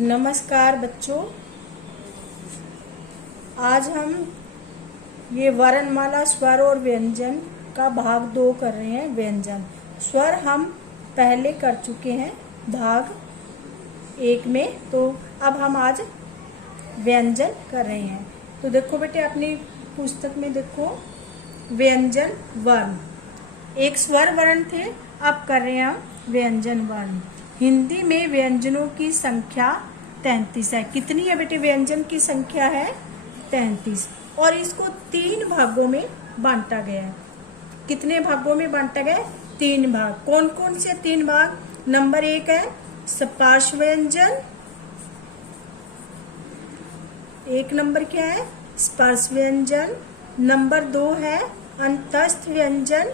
नमस्कार बच्चों, आज हम ये वर्णमाला स्वर और व्यंजन का भाग 2 कर रहे हैं। व्यंजन स्वर हम पहले कर चुके हैं भाग 1 में, तो अब हम आज व्यंजन कर रहे हैं। तो देखो बेटे, अपनी पुस्तक में देखो, व्यंजन वर्ण, एक स्वर वर्ण थे, अब कर रहे हैं हम व्यंजन वर्ण। हिंदी में व्यंजनों की संख्या 33 है। कितनी है बेटे? व्यंजन की संख्या है 33 और इसको 3 भागों में बांटा गया है। कितने भागों में बांटा गया है? 3 भाग। कौन कौन से 3 भाग? नंबर 1 है स्पर्श व्यंजन। 1 नंबर क्या है? स्पर्श व्यंजन। नंबर 2 है अंतस्थ व्यंजन,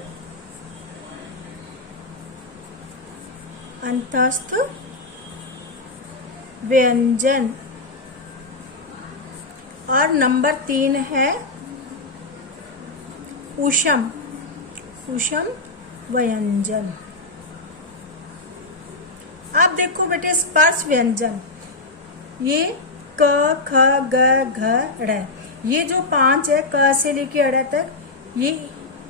अंतस्थ व्यंजन। और नंबर 3 है ऊष्म, ऊष्म व्यंजन। आप देखो बेटे, स्पर्श व्यंजन, ये क ख ग घ ड़, ये जो 5 है, क से लेके अड़ तक, ये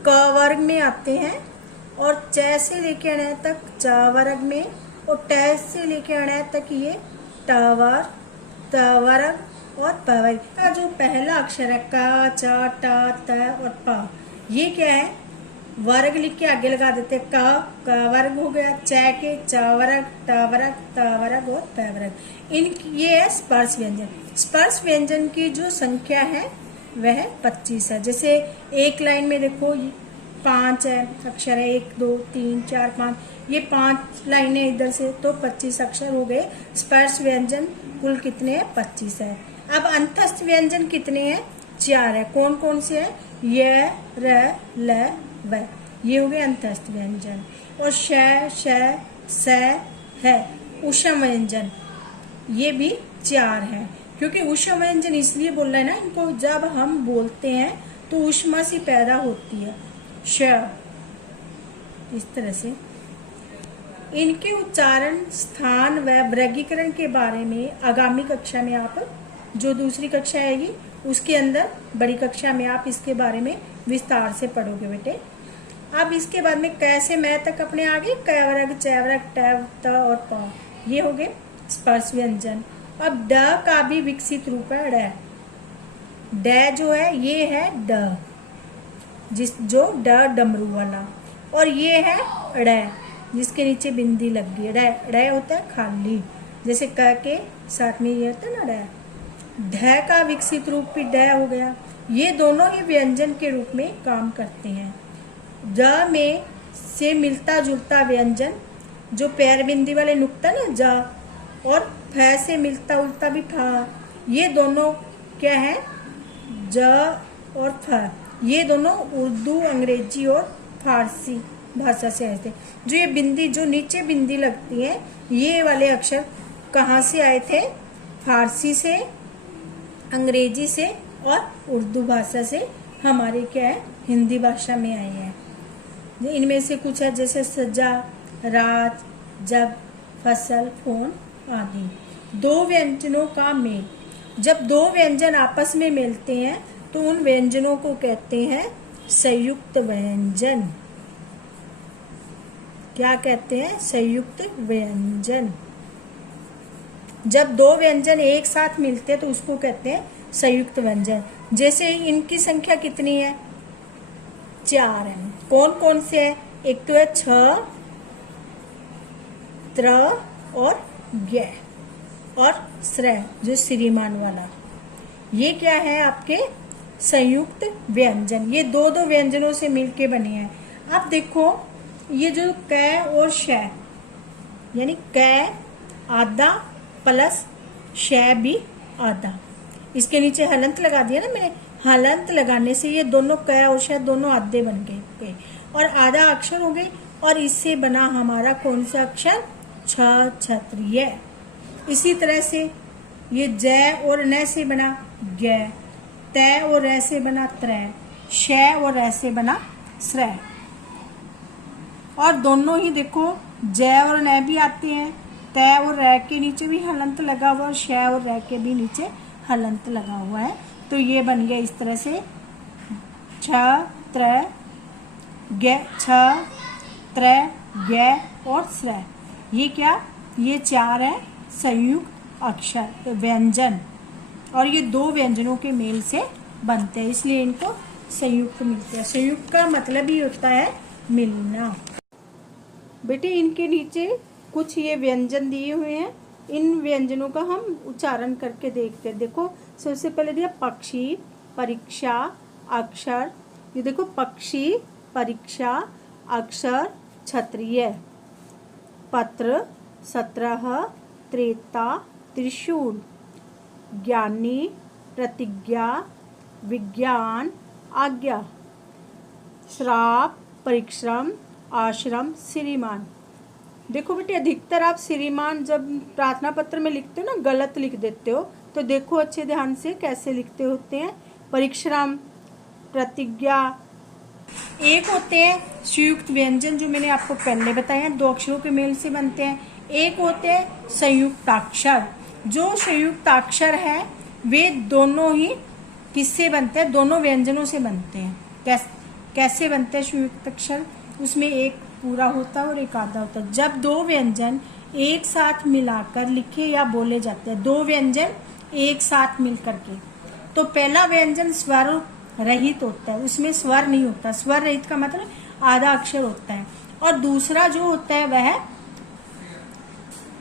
क वर्ग में आते हैं, और च से लेके अण तक च वर्ग में, और ट से लेके अण तक ये ट वर्ग, त वर्ग और प वर्ग। का जो पहला अक्षर है क, च, ट, त और प, ये क्या है? वर्ग लिख के आगे लगा देते। क वर्ग हो गया, च के च वर्ग, ट वर्ग, त वर्ग और प वर्ग। ये है स्पर्श व्यंजन। स्पर्श व्यंजन की जो संख्या है वह 25 है। जैसे एक लाइन में देखो, 5 है अक्षर है, 1 2 3 4 5, ये 5 लाइनें इधर से, तो 25 अक्षर हो गए। स्पर्श व्यंजन कुल कितने हैं? 25 है। अब अंतस्थ व्यंजन कितने हैं? 4 है। कौन कौन से हैं? य, र, ल, व, ये हो गए अंतस्थ व्यंजन। और श, श, स है ऊष्म व्यंजन, ये भी 4 है। क्योंकि ऊष्म व्यंजन इसलिए बोल रहे हैं ना, इनको जब हम बोलते हैं तो ऊष्मा सी पैदा होती है। श, इस तरह से। इनके उच्चारण, स्थान व वर्गीकरण के बारे में आगामी कक्षा में, आप जो दूसरी कक्षा आएगी उसके अंदर, बड़ी कक्षा में आप इसके बारे में विस्तार से पढ़ोगे बेटे। अब इसके बाद में क से मैं तक अपने आगे क वर्ग, च वर्ग, ट, त और प, ये हो गए स्पर्श व्यंजन। अब ड का भी विकसित रूप है ड। ड जो है ये है ड, जो ड डमरू वाला, और ये है ड़, जिसके नीचे बिंदी लग गई है। ड़ होता है खाली, जैसे क के साथ में ये होता है ना ड़। ढ का विकसित रूप भी ड हो गया। ये दोनों ही व्यंजन के रूप में काम करते हैं। ज में से मिलता जुलता व्यंजन, जो पैर बिंदी वाले नुक्ता ना ज, और फ से मिलता उल्टा भी फ, ये दोनों क्या है? ज और फ, ये दोनों उर्दू, अंग्रेजी और फारसी भाषा से आए थे। जो ये बिंदी, जो नीचे बिंदी लगती है, ये वाले अक्षर कहाँ से आए थे? फारसी से, अंग्रेजी से और उर्दू भाषा से हमारे क्या है? हिंदी भाषा में आए हैं। इनमें से कुछ है, जैसे सजा, रात, जग, फसल, फोन आदि। 2 व्यंजनों का मेल, जब 2 व्यंजन आपस में मिलते हैं तो उन व्यंजनों को कहते हैं संयुक्त व्यंजन। क्या कहते हैं? संयुक्त व्यंजन। जब 2 व्यंजन एक साथ मिलते हैं तो उसको कहते हैं संयुक्त व्यंजन। जैसे इनकी संख्या कितनी है? 4 है। कौन कौन से है? एक तो है छ, त्र और ज्ञ और श्र, जो श्रीमान वाला, ये क्या है? आपके संयुक्त व्यंजन। ये 2 व्यंजनों से मिलके बने हैं। अब देखो, ये जो क और श, यानी क आधा प्लस श भी आधा, इसके नीचे हलंत लगा दिया ना मैंने। हलंत लगाने से ये दोनों क और श दोनों आधे बन गए और आधा अक्षर हो गए। और इससे बना हमारा कौन सा अक्षर? छ, क्षत्रिय। इसी तरह से ये ज और न से बना ज्ञ, त और र से बना त्र, श और र से बना श्र। और दोनों ही देखो ज और न भी आते हैं, तय और रै के नीचे भी हलंत लगा हुआ है और शय और रै के भी नीचे हलंत लगा हुआ है। तो ये बन गया इस तरह से छ त्र ग, छ त्र ग और स्र। ये क्या, ये 4 है संयुक्त अक्षर व्यंजन, और ये 2 व्यंजनों के मेल से बनते हैं, इसलिए इनको संयुक्त मिलते हैं। संयुक्त का मतलब ही होता है मिलना। बेटे इनके नीचे कुछ ये व्यंजन दिए हुए हैं, इन व्यंजनों का हम उच्चारण करके देखते हैं। देखो सबसे पहले दिया पक्षी, परीक्षा, अक्षर। ये देखो पक्षी, परीक्षा, अक्षर, क्षत्रिय, पत्र, 17, त्रेता, त्रिशूल, ज्ञानी, प्रतिज्ञा, विज्ञान, आज्ञा, श्राप, परिश्रम, आश्रम, श्रीमान। देखो बेटे अधिकतर आप श्रीमान जब प्रार्थना पत्र में लिखते हो ना गलत लिख देते हो, तो देखो अच्छे ध्यान से कैसे लिखते होते हैं। परिश्रम, प्रतिज्ञा, एक होते हैं संयुक्त व्यंजन जो मैंने आपको पहले बताया हैं, 2 अक्षरों के मेल से बनते हैं। एक होते हैं संयुक्ताक्षर, जो संयुक्ताक्षर है वे दोनों ही किससे बनते हैं, दोनों व्यंजनों से बनते हैं। कैसे बनते हैं संयुक्ताक्षर, उसमें एक पूरा होता है और एक आधा होता है। जब 2 व्यंजन एक साथ मिलाकर लिखे या बोले जाते हैं, 2 व्यंजन एक साथ मिलकर के, तो पहला व्यंजन स्वर रहित होता है, उसमें स्वर नहीं होता। स्वर रहित का मतलब आधा अक्षर होता है, और दूसरा जो होता है वह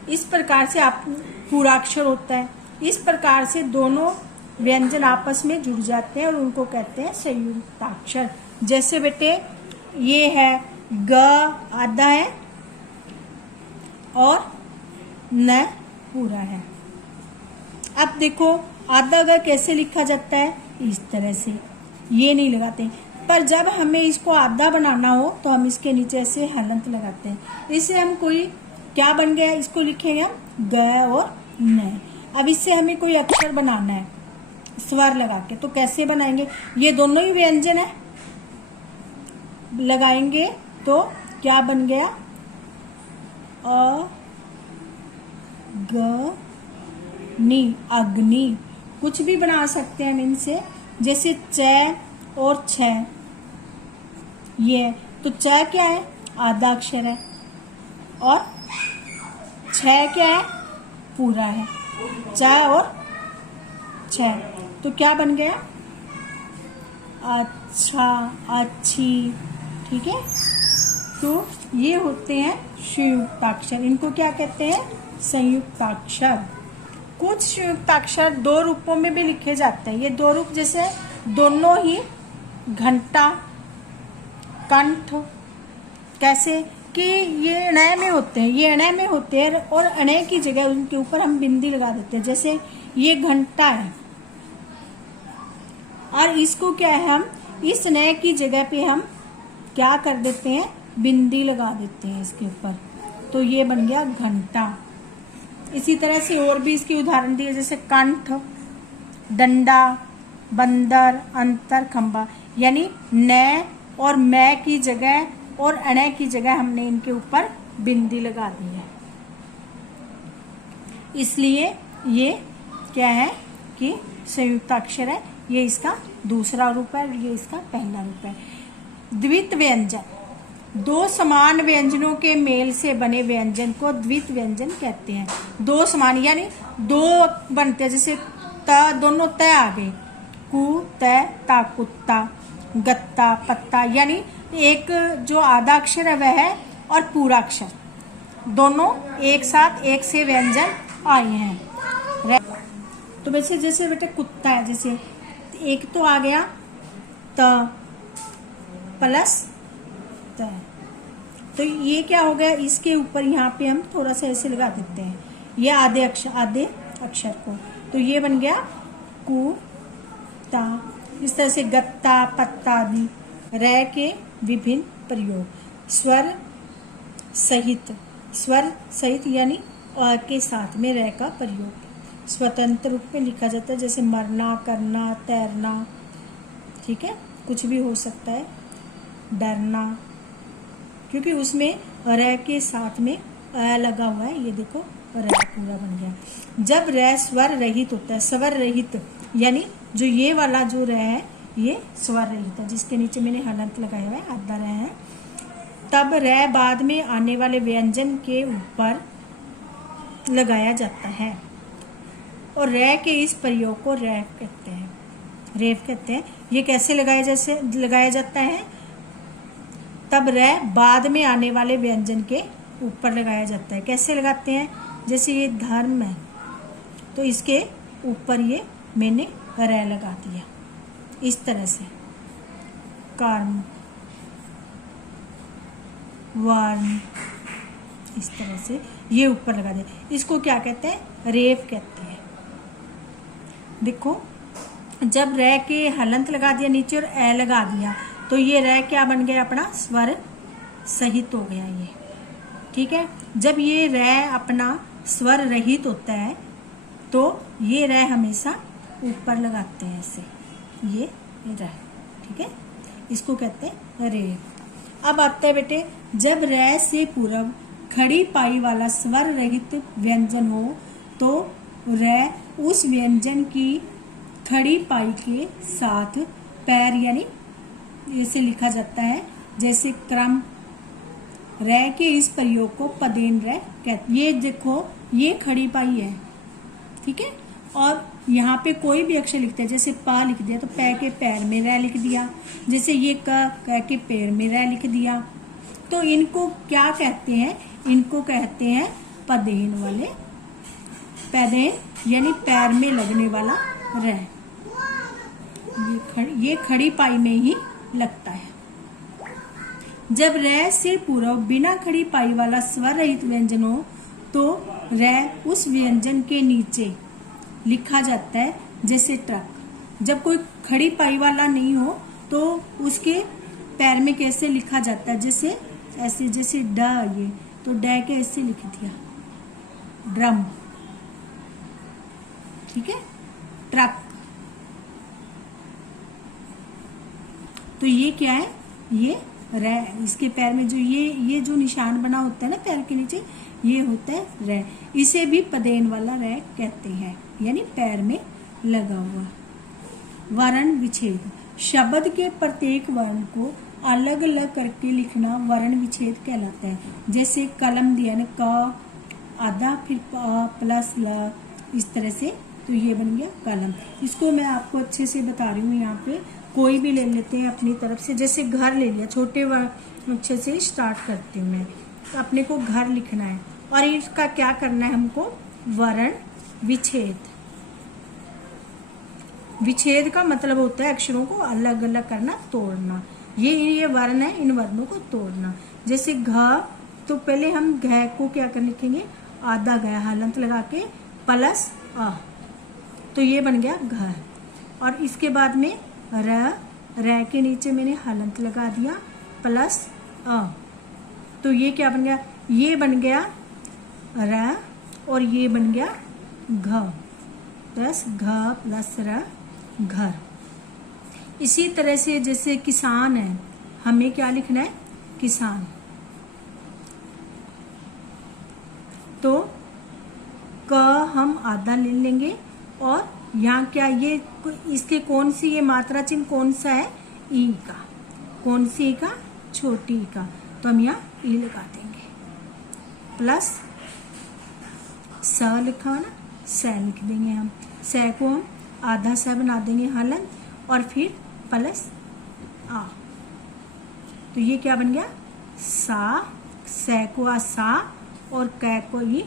इस प्रकार से आप पूरा अक्षर होता है। इस प्रकार से दोनों व्यंजन आपस में जुड़ जाते हैं और उनको कहते हैं संयुक्ताक्षर। जैसे बेटे ये है ग आधा है और न पूरा है। अब देखो आधा ग कैसे लिखा जाता है, इस तरह से, ये नहीं लगाते, पर जब हमें इसको आधा बनाना हो तो हम इसके नीचे ऐसे हलंत लगाते हैं। इससे हम कोई क्या बन गया, इसको लिखेंगे हम ग और न। अब इससे हमें कोई अक्षर बनाना है स्वर लगा के, तो कैसे बनाएंगे, ये दोनों ही व्यंजन है, लगाएंगे तो क्या बन गया, अ ग नी, अग्नि। कुछ भी बना सकते हैं हम इनसे, जैसे च और छ, ये तो च क्या है, आधा अक्षर है, और छ क्या है, पूरा है। च और छ, तो क्या बन गया, अच्छा, अच्छी, ठीक है। तो ये होते हैं संयुक्ताक्षर, इनको क्या कहते हैं, संयुक्ताक्षर। कुछ संयुक्ताक्षर 2 रूपों में भी लिखे जाते हैं। ये 2 रूप जैसे दोनों ही घंटा, कंठ, कैसे कि ये अणय में होते हैं, ये अणय में होते हैं, और अणय की जगह उनके ऊपर हम बिंदी लगा देते हैं। जैसे ये घंटा है और इसको क्या है, हम इस अणय की जगह पे हम क्या कर देते हैं, बिंदी लगा देते हैं इसके ऊपर, तो ये बन गया घंटा। इसी तरह से और भी इसकी उदाहरण दिए, जैसे कंठ, डंडा, बंदर, अंतर, खंबा, यानी न और मैं की जगह और अणय की जगह हमने इनके ऊपर बिंदी लगा दी है, इसलिए ये क्या है कि संयुक्ताक्षर है। ये इसका दूसरा रूप है, ये इसका पहला रूप है। द्वित व्यंजन, 2 समान व्यंजनों के मेल से बने व्यंजन को द्वित व्यंजन कहते हैं। 2 समान यानी 2 बनते हैं, जैसे त, दोनों त आ गए, कु, त, ता, कुत्ता, गत्ता, पत्ता, यानी एक जो आधा अक्षर है वह है और पूरा अक्षर दोनों एक साथ एक से व्यंजन आए हैं। तो वैसे जैसे बेटे कुत्ता है, जैसे एक तो आ गया त प्लस त, तो ये क्या हो गया, इसके ऊपर यहाँ पे हम थोड़ा सा ऐसे लगा देते हैं ये आधे अक्षर को, तो ये बन गया कु, ता। इस तरह से गत्ता, पत्ता आदि। रै के विभिन्न प्रयोग, स्वर सहित यानी अ के साथ में रै का प्रयोग स्वतंत्र रूप में लिखा जाता है, जैसे मरना, करना, तैरना, ठीक है, कुछ भी हो सकता है, डरना, क्योंकि उसमें रै के साथ में अ लगा हुआ है। ये देखो रै पूरा बन गया। जब रै स्वर रहित होता है, स्वर रहित यानी जो ये वाला जो रै है ये स्वर रहित है, जिसके नीचे मैंने हलंत लगाया हुआ है, आधा रै है। तब रै बाद में आने वाले व्यंजन के ऊपर लगाया जाता है और रै के इस प्रयोग को रेफ कहते हैं, रेफ कहते हैं। ये कैसे लगाया जाता है? तब रै बाद में आने वाले व्यंजन के ऊपर लगाया जाता है। कैसे लगाते हैं? जैसे ये धर्म है तो इसके ऊपर ये मैंने रै लगा दिया, इस तरह से। कर्म, वर्ण, इस तरह से ये ऊपर लगा दिया। इसको क्या कहते हैं? रेफ कहते हैं। देखो, जब रै के हलंत लगा दिया नीचे और ए लगा दिया तो ये रै क्या बन गया? अपना स्वर सहित हो गया ये, ठीक है। जब ये रै अपना स्वर रहित होता है तो ये रै हमेशा ऊपर लगाते हैं ऐसे, ये रै, ठीक है। इसको कहते हैं रेफ। अब आता है बेटे, जब रै से पूर्व खड़ी पाई वाला स्वर रहित व्यंजन हो तो रै उस व्यंजन की खड़ी पाई के साथ पैर यानी इसे लिखा जाता है। जैसे क्रम, रै के इस प्रयोग को पदेन रै कहते। ये देखो, ये खड़ी पाई है, ठीक है। और यहाँ पे कोई भी अक्षर लिखते हैं, जैसे पा लिख दिया तो पै के पैर में रै लिख दिया। जैसे ये क के पैर में रै लिख दिया। तो इनको क्या कहते हैं? इनको कहते हैं पदेन वाले, पदेन यानी पैर में लगने वाला रै। ये खड़ी पाई में ही लगता है। जब रै से पूर्व बिना खड़ी पाई वाला स्वर रहित व्यंजन हो तो रै उस व्यंजन के नीचे लिखा जाता है। जैसे ट्रक, जब कोई खड़ी पाई वाला नहीं हो तो उसके पैर में कैसे लिखा जाता है? जैसे ऐसे, जैसे ड, ये तो ड के ऐसे लिख दिया, ड्रम, ठीक है। ट्रक, तो ये क्या है? ये रै, इसके पैर में जो ये जो निशान बना होता है ना पैर के नीचे, ये होता है रै। इसे भी पदेन वाला रै कहते हैं, यानी पैर में लगा हुआ। वर्ण विच्छेद, शब्द के प्रत्येक वर्ण को अलग अलग करके लिखना वर्ण विच्छेद कहलाता है। जैसे कलम दिया ना, क आधा, फिर प प्लस ल, इस तरह से, तो ये बन गया कलम। इसको मैं आपको अच्छे से बता रही हूँ। यहाँ पे कोई भी ले लेते हैं अपनी तरफ से। जैसे घर ले लिया, छोटे अच्छे से स्टार्ट करती हूँ मैं। तो अपने को घर लिखना है और इसका क्या करना है हमको? वर्ण विच्छेद। विच्छेद का मतलब होता है अक्षरों को अलग अलग करना, तोड़ना। ये वर्ण है, इन वर्णों को तोड़ना। जैसे घ, तो पहले हम घ को क्या कर लिखेंगे? आधा घ हलंत लगा के प्लस अ, तो ये बन गया घर। और इसके बाद में र, रै के नीचे मैंने हलंत लगा दिया प्लस अ, तो ये क्या बन गया? ये बन गया र और ये बन गया घ, प्लस घ प्लस र, घर। इसी तरह से जैसे किसान है, हमें क्या लिखना है? किसान। तो क हम आधा ले लेंगे और यहाँ क्या, ये इसके कौन सी ये मात्रा चिन्ह कौन सा है? ई का। कौन सी का? छोटी का। तो हम यहाँ ई लगा देंगे। प्लस स लिखा हो ना, स लिख देंगे हम। स को हम आधा स बना देंगे हलंत और फिर प्लस आ, तो ये क्या बन गया? सा। स को आ सा और क को ये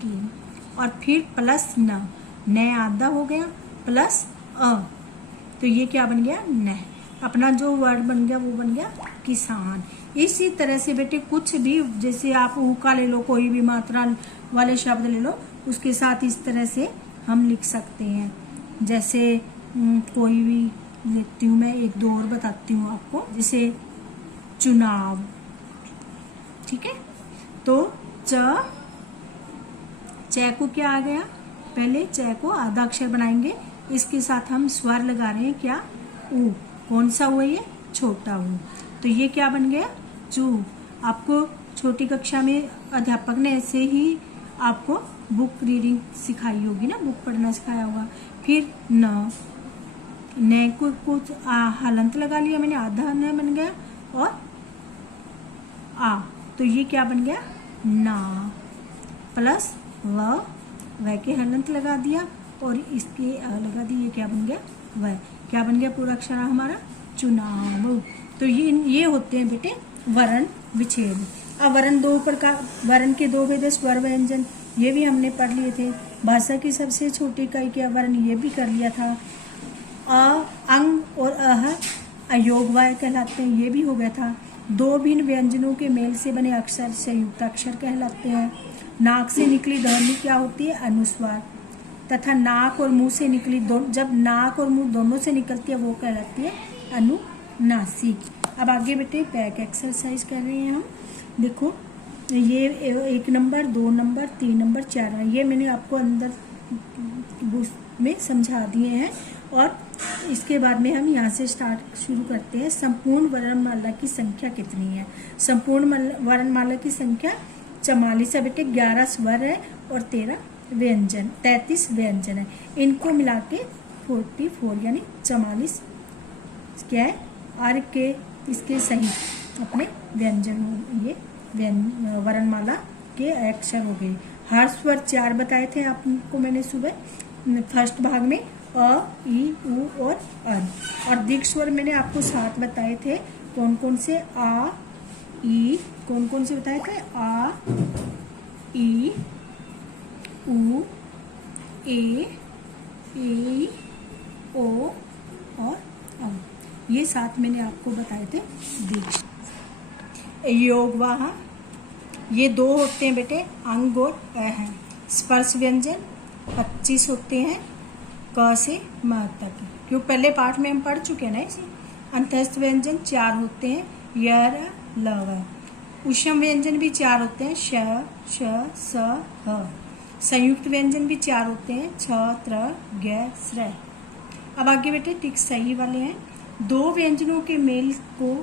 की, और फिर प्लस न, न आधा हो गया प्लस अ, तो ये क्या बन गया? न। अपना जो वर्ड बन गया वो बन गया किसान। इसी तरह से बेटे कुछ भी, जैसे आप ऊ का ले लो, कोई भी मात्रा वाले शब्द ले लो, उसके साथ इस तरह से हम लिख सकते हैं। जैसे कोई भी लिखती हूँ मैं, एक दो और बताती हूँ आपको। जैसे चुनाव, ठीक है। तो च को क्या आ गया? पहले च को आधा अक्षर बनाएंगे, इसके साथ हम स्वर लगा रहे हैं क्या? ऊ। कौन सा हुआ ये? छोटा ऊ। तो ये क्या बन गया? चू। आपको छोटी कक्षा में अध्यापक ने ऐसे ही आपको बुक रीडिंग सिखाई होगी ना, बुक पढ़ना सिखाया होगा। फिर न को कुछ हलंत लगा लिया मैंने, आधा न बन गया, और आ, तो ये क्या बन गया, ना, प्लस व के हलंत लगा दिया और इसके लगा दी, ये क्या बन गया, वह। क्या बन गया पूरा अक्षर हमारा, चुनाव। तो ये होते हैं बेटे वर्ण विच्छेद। अब वर्ण दो प्रकार, वर्ण के दो भेद, स्वर व्यंजन, ये भी हमने पढ़ लिए थे। भाषा की सबसे छोटी इकाई क्या वर्ण, ये भी कर लिया था। अ, अंग और अह अयोगवाय कहलाते हैं, ये भी हो गया था। दो भिन्न व्यंजनों के मेल से बने अक्षर संयुक्त अक्षर कहलाते हैं। नाक से निकली ध्वनि क्या होती है, अनुस्वार, तथा नाक और मुंह से निकली जब नाक और मुंह दोनों से निकलती है वो कहलाती है अनुनासिक। अब आगे बेटे बैक एक्सरसाइज कर रहे हैं हम। देखो ये 1 नंबर, 2 नंबर, 3 नंबर, 4 नंबर, ये मैंने आपको अंदर में समझा दिए हैं। और इसके बाद में हम यहाँ से शुरू करते हैं। संपूर्ण वर्णमाला की संख्या कितनी है? संपूर्ण वर्णमाला की संख्या 44 है बेटे। 11 स्वर है और 33 व्यंजन है। इनको मिला के 44 यानी 44 क्या है, आर के इसके सही अपने व्यंजन, ये वर्णमाला के अक्षर हो गए। हर स्वर 4 बताए थे आपको मैंने सुबह फर्स्ट भाग में, अ, ई, उ और अन। और दीर्घ स्वर मैंने आपको 7 बताए थे। कौन कौन से? आ, ई, कौन कौन से बताए थे? आ, ई, उ, ए, ओ और अ। ये 7 मैंने आपको बताए थे दीर्घ। योगवाह, ये 2 होते हैं बेटे, अंग और अ है। स्पर्श व्यंजन 25 होते हैं, क से म तक, क्योंकि पहले पाठ में हम पढ़ चुके हैं ना इसे। अंतस्थ व्यंजन 4 होते हैं, य, ल, व। उष्म व्यंजन भी 4 होते हैं, श, स, ह। संयुक्त व्यंजन भी 4 होते हैं, छ, त्र, ग, स्र। अब आगे बेटे टिक सही वाले हैं। 2 व्यंजनों के मेल को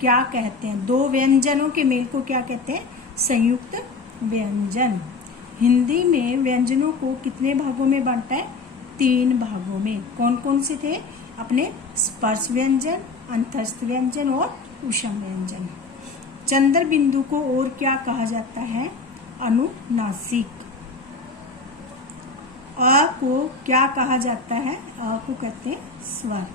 क्या कहते हैं? 2 व्यंजनों के मेल को क्या कहते हैं? संयुक्त व्यंजन। हिंदी में व्यंजनों को कितने भागों में बांटा है? 3 भागों में। कौन कौन से थे? अपने स्पर्श व्यंजन, अंतस्थ व्यंजन और उष्म व्यंजन। चंद्र बिंदु को और क्या कहा जाता है? अनुनासिक। अ को क्या कहा जाता है? अ को कहते हैं स्वर।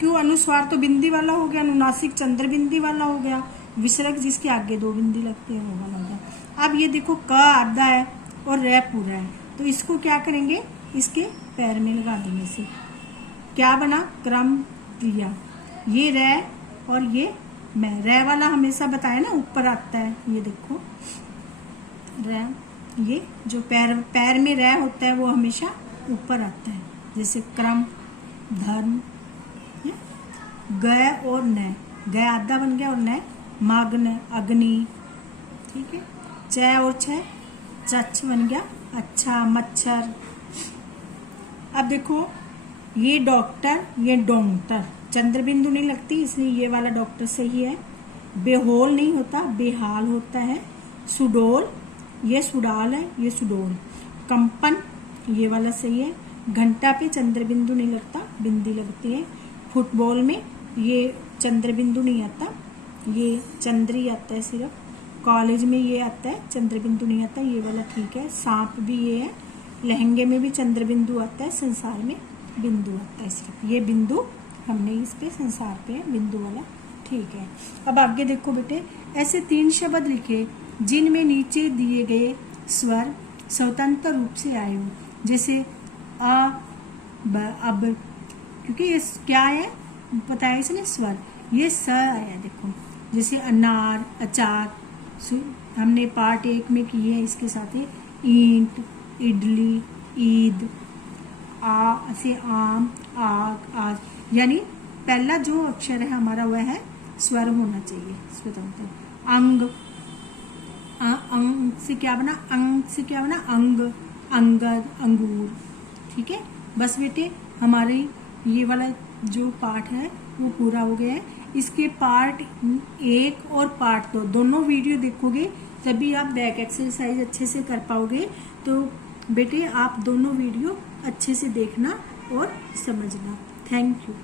क्यों? अनुस्वार तो बिंदी वाला हो गया, अनुनासिक चंद्र बिंदी वाला हो गया, विसर्ग जिसके आगे 2 बिंदी लगती है वो वाला हो गया। अब ये देखो क आधा है और रे पूरा है, तो इसको क्या करेंगे? इसके पैर में लगा देने से क्या बना? क्रम क्रिया। ये रे और ये मैं, रे वाला हमेशा बताया ना ऊपर आता है, ये देखो रे, ये जो पैर में रे होता है वो हमेशा ऊपर आता है, जैसे क्रम, धर्म। ग और न, ग आधा बन गया और न मग्न, अग्नि, ठीक है। च और छ, चच बन गया अच्छा, मच्छर। अब देखो ये डॉक्टर, ये डोंगटर, चंद्र बिंदु नहीं लगती इसलिए ये वाला डॉक्टर सही है। बेहोल नहीं होता, बेहाल होता है। सुडोल, ये सुडाल है, ये सुडोल। कंपन, ये वाला सही है। घंटा पे चंद्र बिंदु नहीं लगता, बिंदी लगती है। फुटबॉल में ये चंद्र बिंदु नहीं आता, ये चंद्री आता है सिर्फ। कॉलेज में ये आता है, चंद्र बिंदु नहीं आता, ये वाला ठीक है। सांप भी ये है। लहंगे में भी चंद्र बिंदु आता है, संसार में बिंदु आता है सिर्फ। ये बिंदु हमने इस पे संसार पे है, बिंदु वाला ठीक है। अब आगे देखो बेटे, ऐसे 3 शब्द लिखे जिनमें नीचे दिए गए स्वर स्वतंत्र रूप से आए हो, जैसे अ, ब, अब, क्योंकि ये क्या है बताया इसने स्वर, ये स आया देखो, जैसे अनार, अचार, हमने पार्ट 1 में किए हैं इसके साथ ही। ईंट, इडली, ईद, आ से आम, आग, आज, यानी पहला जो अक्षर है हमारा वह है स्वर होना चाहिए स्वतंत्र। अंग, अंग से क्या बना? अंग से क्या बना? अंग, अंगद, अंगूर, ठीक है। बस बेटे हमारी ये वाला जो पार्ट है वो पूरा हो गया है। इसके पार्ट 1 और पार्ट 2 दोनों वीडियो देखोगे तभी आप बैक एक्सरसाइज अच्छे से कर पाओगे। तो बेटे आप दोनों वीडियो अच्छे से देखना और समझना। Thank you.